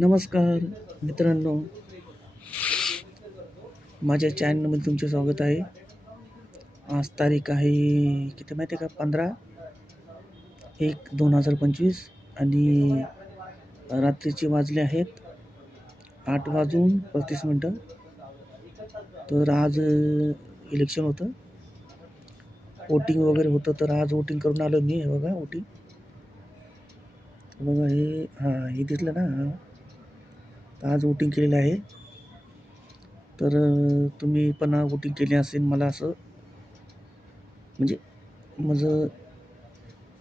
नमस्कार मित्रांनो, माझ्या चॅनलमध्ये तुमचे स्वागत आहे. आज तारीख आहे किती माहिती आहे का? 15/1/2025 आणि रात्रीचे वाजले आहेत 8:35. तर आज इलेक्शन होतं, वोटिंग वगैरे होतं. तर आज वोटिंग करून आलो मी. हे बघा वोटिंग, बघा हे हे दिसलं ना. तर आज वोटिंग केलेलं आहे. तर तुम्ही पण वोटिंग केली असेल, मला असं म्हणजे माझं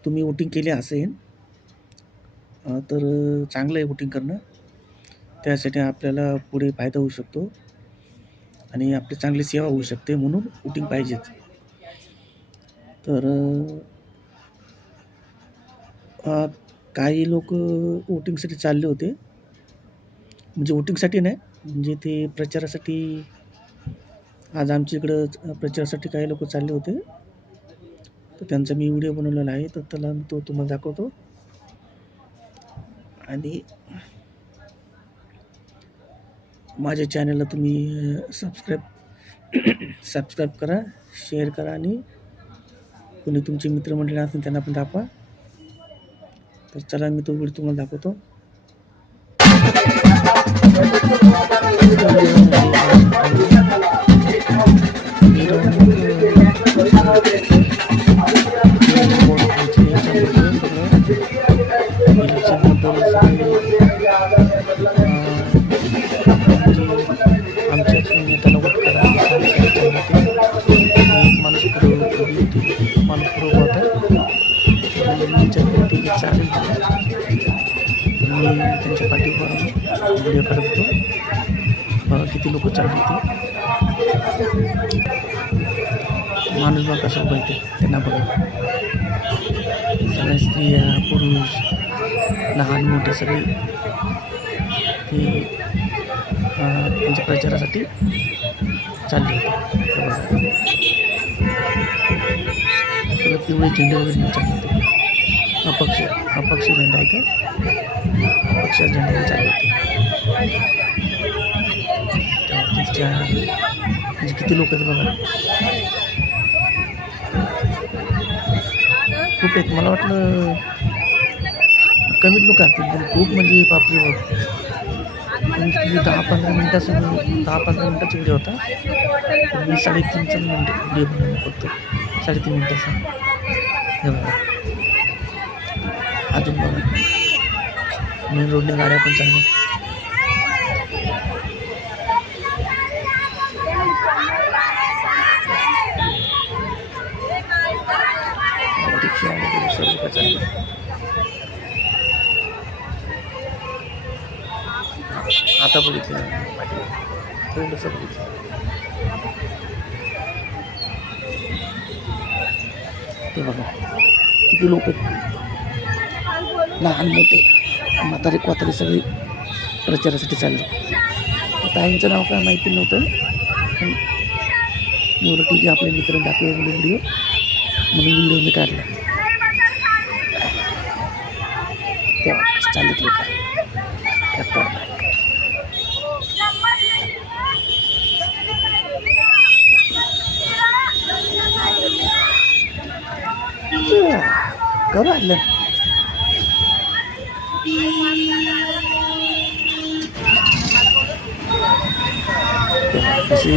तुम्ही वोटिंग केली असेल तर चांगलं आहे वोटिंग करणं. त्यासाठी आपल्याला पुढे फायदा होऊ शकतो आणि आपली चांगली सेवा होऊ शकते, म्हणून वोटिंग पाहिजेच. तर काही लोक वोटिंगसाठी चालले होते, म्हणजे वोटिंगसाठी नाही, म्हणजे ते प्रचारासाठी. आज आमच्या इकडं प्रचारासाठी काही लोक चालले होते. तर त्यांचा मी व्हिडिओ बनवलेला आहे, तर त्याला तो तुम्हाला दाखवतो. आणि माझ्या चॅनलला तुम्ही सबस्क्राईब करा, शेअर करा आणि कोणी तुमचे मित्रमंडळी असतील त्यांना पण दाखवा. तर चला, मी तो व्हिडिओ तुम्हाला दाखवतो. आमच्याच नेत्याला वोट करा, एक माणूस पुढं होता. ठीक आहे, चालेल. मी त्यांच्या पाठीवर व्हिडिओ करत होतो. बघा किती लोक चालले होते. माणूस बघा कसं उभा येते त्यांना बघा. सगळ्या स्त्रिया, पुरुष, लहान मोठे सगळे ते त्यांच्या प्रचारासाठी चालले होते. सगळं पिवळे झेंडे वगैरे चालले होते. अपक्ष झेंडा आहे ते, अपक्ष झेंडे चालले होते. म्हणजे किती लोक आहेत बघा, खूप आहेत. मला वाटलं कमीच लोक असतील, पण खूप म्हणजे बापरे बाप. 10-15 मिनिटाचा व्हिडिओ होता. मी 3.5 मिनिट व्हिडिओ बनवला, फक्त 3.5 मिनिटाचा. हे बघा, अजून बघा मेन रोडने गाड्या पण चालल्या. रिक्षा वगैरे सर्व चाललं. आता बघितलं थोडंसं बघितलं. ते बघा किती लोक आहेत, लहान मोठे, म्हातारे कोतारे सगळे प्रचारासाठी चालले. ताईंचं नाव काय माहिती नव्हतं, पण एवढं ठीक आहे, आपले मित्र टाकले व्हिडिओ म्हणून व्हिडिओ मी काढला. तेव्हा चालत लोक करू आलं. असे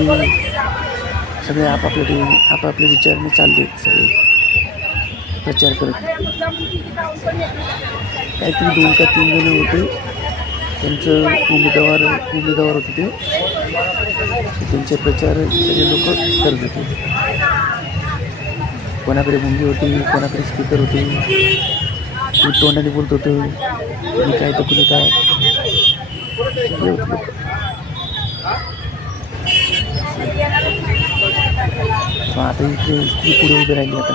सगळे आपापले विचारणे चालले, सगळे प्रचार करत. काहीतरी 2 का 3 जण होते, त्यांचं उमेदवार होते ते, त्यांचे प्रचार सगळे लोक करत होते. कोणाकडे मुंगी होती, कोणाकडे स्पीकर होते, कोणी तोंडाने बोलत होतं, कुणी काय तर कुणी काय. आता इथे स्त्री पुढे उभे राहिली. आता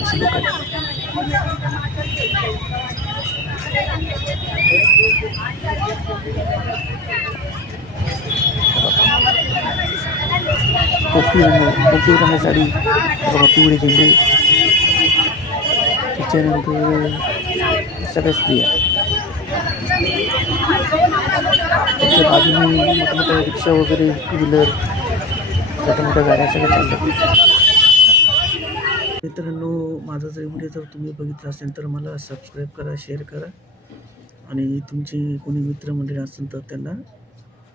अशी लोक आहेत. पोपटी रंग साडी, बघा पिवळे झेंडे. त्याच्यानंतर सगळ्या स्त्रिया. त्याच्या बाजूने मोठमोठ्या रिक्षा वगैरे, टू व्हीलर, मोठ्या गाड्या सगळ्या चालतात. मित्रांनो, माझा जर व्हिडिओ जर तुम्ही बघितला असेल तर मला सबस्क्राईब करा, शेअर करा आणि तुमची कोणी मित्रमंडळी असेल तर त्यांना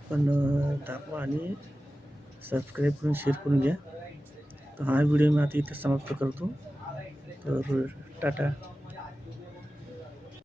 पण दाखवा आणि सबस्क्राईब करून शेअर करून घ्या. तर हा व्हिडिओ मी आता इथे समाप्त करतो. तर टाटा.